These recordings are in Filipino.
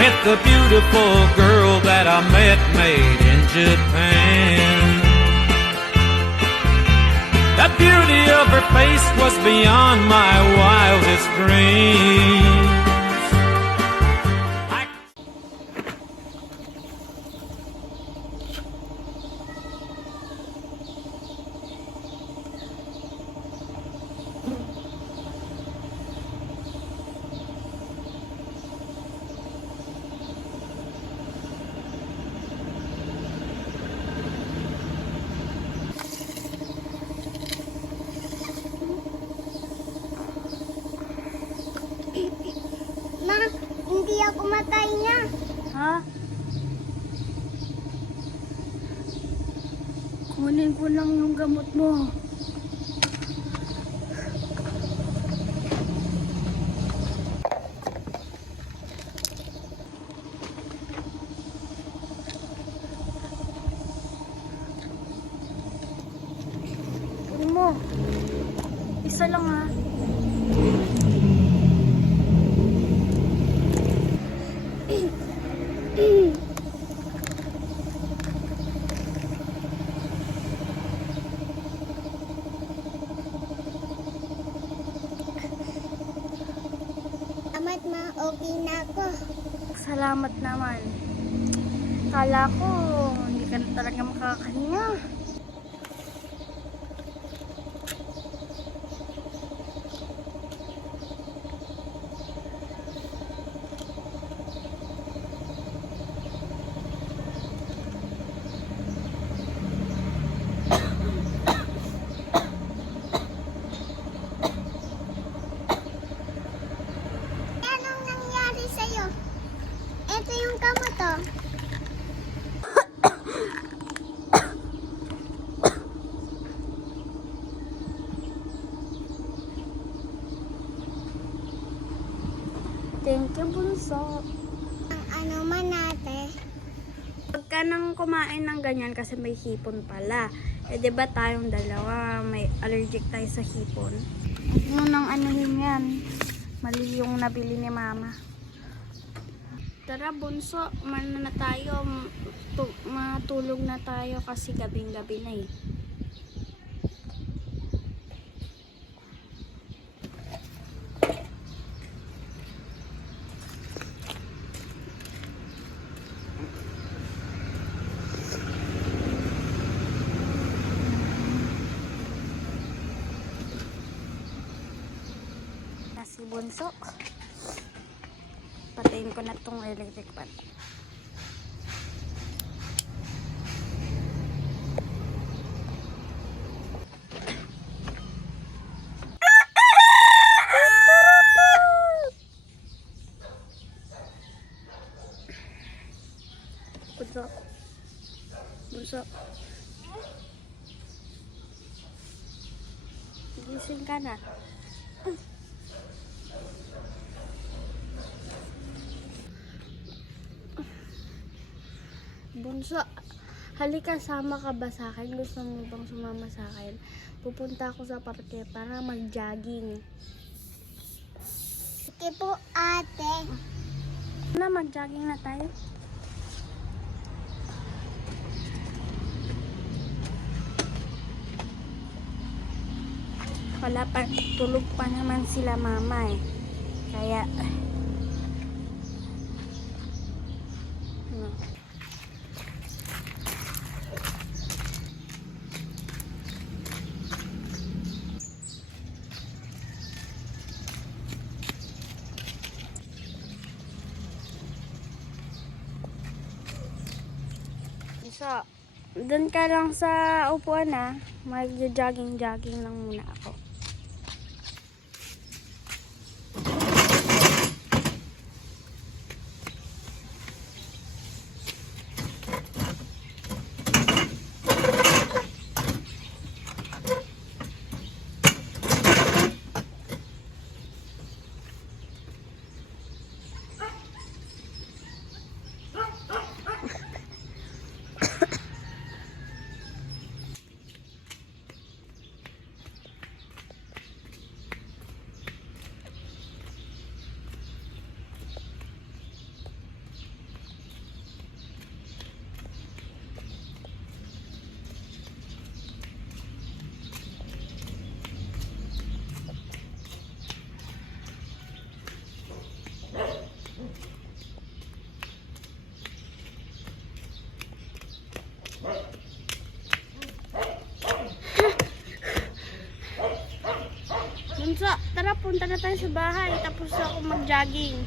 with the beautiful girl that I met made in Japan. The beauty of her face was beyond my wildest dreams. Ma, hindi ako matay niya. Ha? Kunin ko lang yung gamot mo. Kunin mo. Isa lang ha. Amat ma, okay na ako. Salamat naman. Kala ko, hindi ka na talaga makakahinga. Anong nangyari sa'yo? Ito yung gamot oh. Thank you, bunso. Ang ano man natin. Huwag ka nang kumain ng ganyan kasi may hipon pala. Eh, di ba tayong dalawa, may allergic tayo sa hipon? Huwag mo nang anuhin yan. Mali yung nabili ni mama. Tara, bunso. Mano na tayo. Matulog na tayo kasi gabing-gabi na eh. Si bunso. Patayin ko na tong electric fan. Bunso. Bunso. Gising ka na. Bunso, halika, sama ka ba sa akin? Gusto mo bang sumama sa akin? Pupunta ako sa parke para mag-jogging. Sige po ate. Na, mag-jogging na tayo. Wala pa, tulog pa naman sila mama eh. Kaya, so, doon ka lang sa upuan na, mag-jogging-jogging lang muna ako. punta na tayo sa bahay. Tapos ako mag-jogging.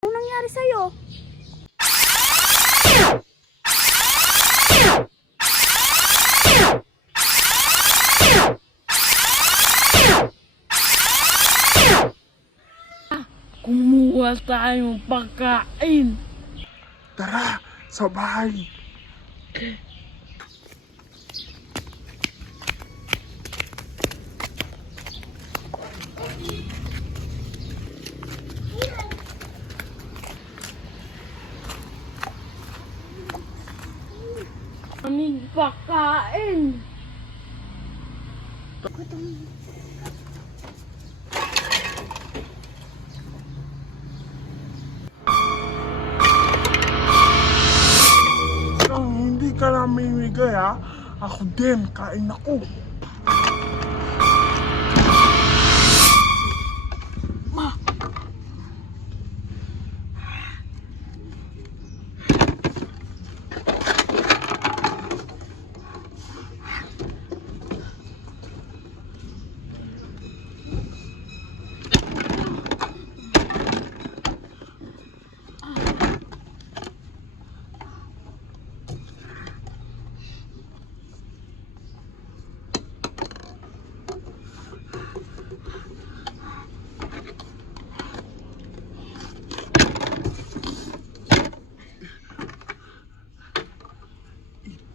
Anong nangyari sa'yo? Kumuha tayong pagkain. Tara, sa bahay. Aming pagkain. Kung hindi ka namimigay ha, ako din, kain ako.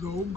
Itlog.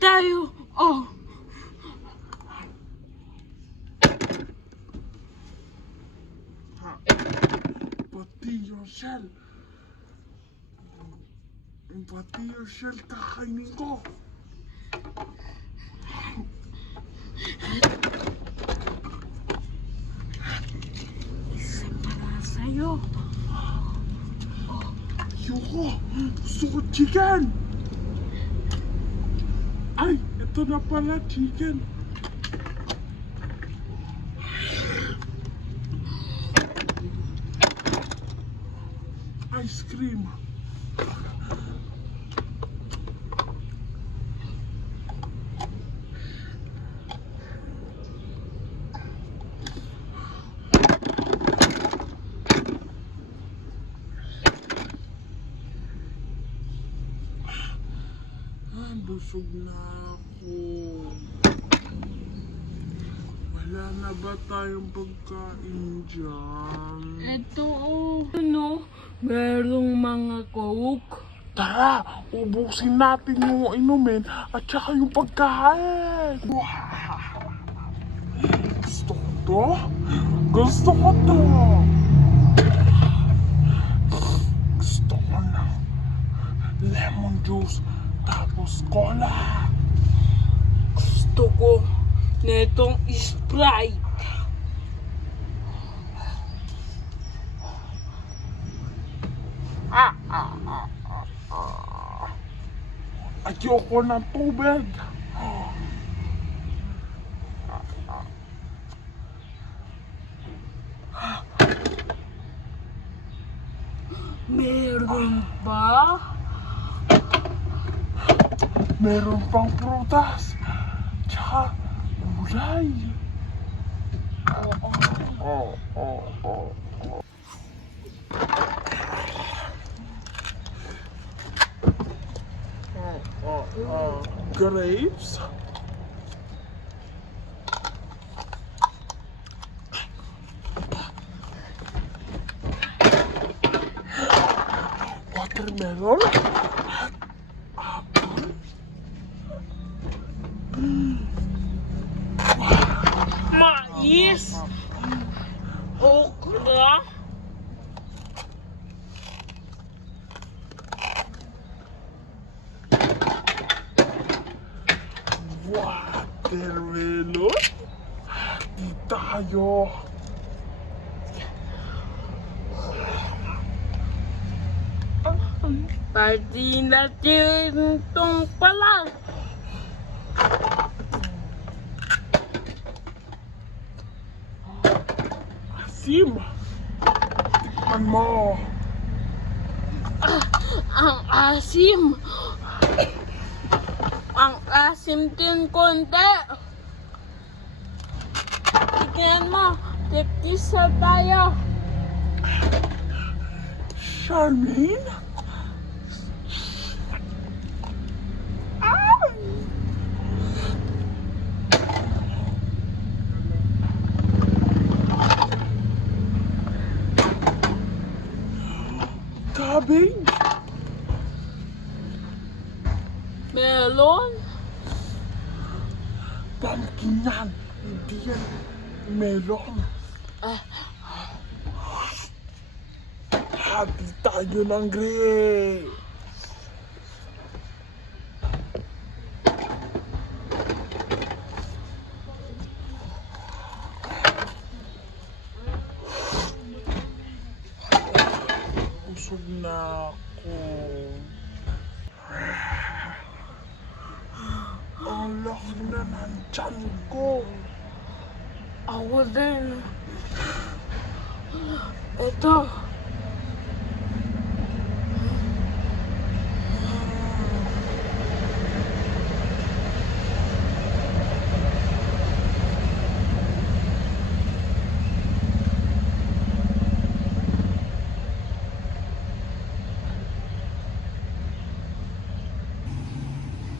Tayo. Oh. Pati yung shell. Pati yung shell, kakainin ko. Sa'yo. Ayoko, gusto ko chicken. Ay, ito na pala chicken. Ice cream. Busog na ako. Wala na ba tayong pagkain dyan? Ito oh. Ano? Merong mga coke. Tara, ubusin natin yung inumin at saka yung pagkain. Wow! Gusto ko to? Gusto ko to! Gusto ko na lemon juice tapos cola. Gusto ko netong Sprite. Ayoko ng tubig. Meron pa? Meron pang prutas. Tsaka gulay. Grapes. Watermelon. Mais. Okra. watermelon. Di tayo. Pati natin itong pala. Asim. Tikman mo. Ang asim. Ang asim din konti. Tignan mo. Tiptisa tayo. Charmaine? Cabbage? Melon. Pumpkin yan. Hindi yan melon. Hati tayo ng grape. Busog na ako. Ang laki na ng tiyan ko. Ako din. Ito.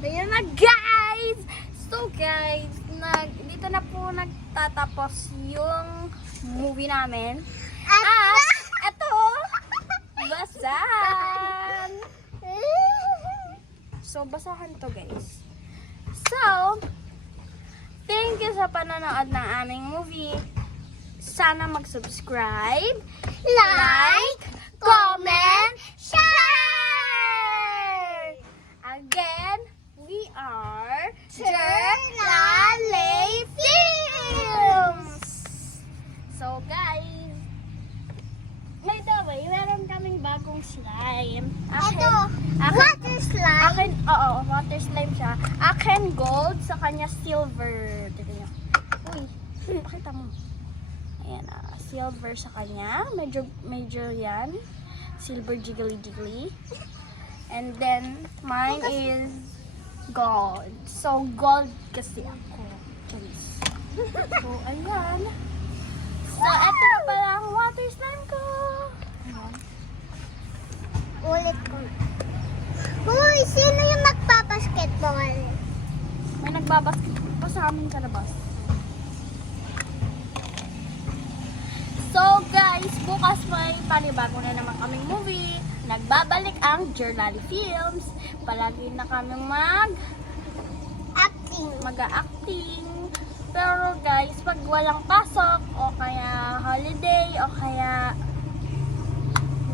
Ayan na guys! So guys, dito na po nagtatapos yung movie namin. At eto, basahan! So, basahan to guys. So, thank you sa panonood ng aming movie. Sana mag-subscribe, like, comment, share! Again, we are Jerlale Films! So guys, by the way, meron kaming bagong slime. Water slime. Water slime siya. Akin gold, sa kanya silver. Tignan nyo. Uy, pakita mo. Ayan, silver sa kanya. Medyo yan. Silver jiggly. And then, mine is gold. So, gold kasi ako. Charis. So, ayan. So, eto na pala ang water slime ko. Ayan. Ulit ko. Uy, sino yung magpapasketball? May nagbabasket pa sa amin sa labas. So, guys, bukas may panibago na naman kaming movie. Nagbabalik ang Jerlale Films. Palagi na kami mag-acting. Pero guys, pag walang pasok, o kaya holiday, o kaya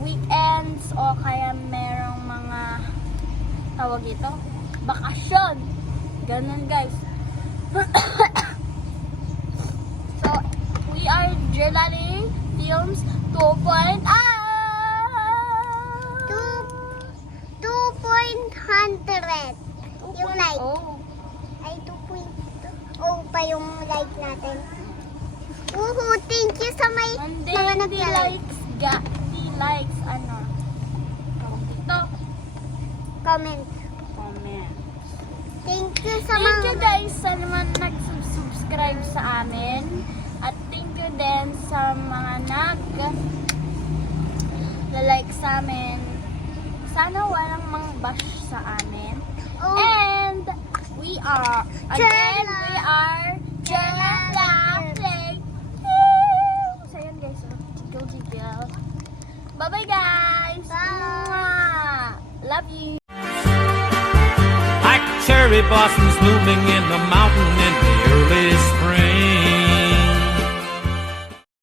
weekends, o kaya merong mga tawag ito, bakasyon. Ganun guys. So, we are Jerlale Films 2.0. 2.100. Yung like. Oh. Ay, 2.0 pa yung like natin. Woohoo! Thank you sa may Hindi, mga di nag-like. likes, ano? Tawag dito. Comment. Comment. Thank you sa Thank mga... you guys sa naman nag-subscribe sa amin. At thank you din sa mga nag-like sa amin. Sana walang mang-bash sa amin. Oh. And we are Jerlale Films. So yun guys, jiggle. Bye-bye guys. Bye. Love you. Like cherry blossoms blooming in the mountain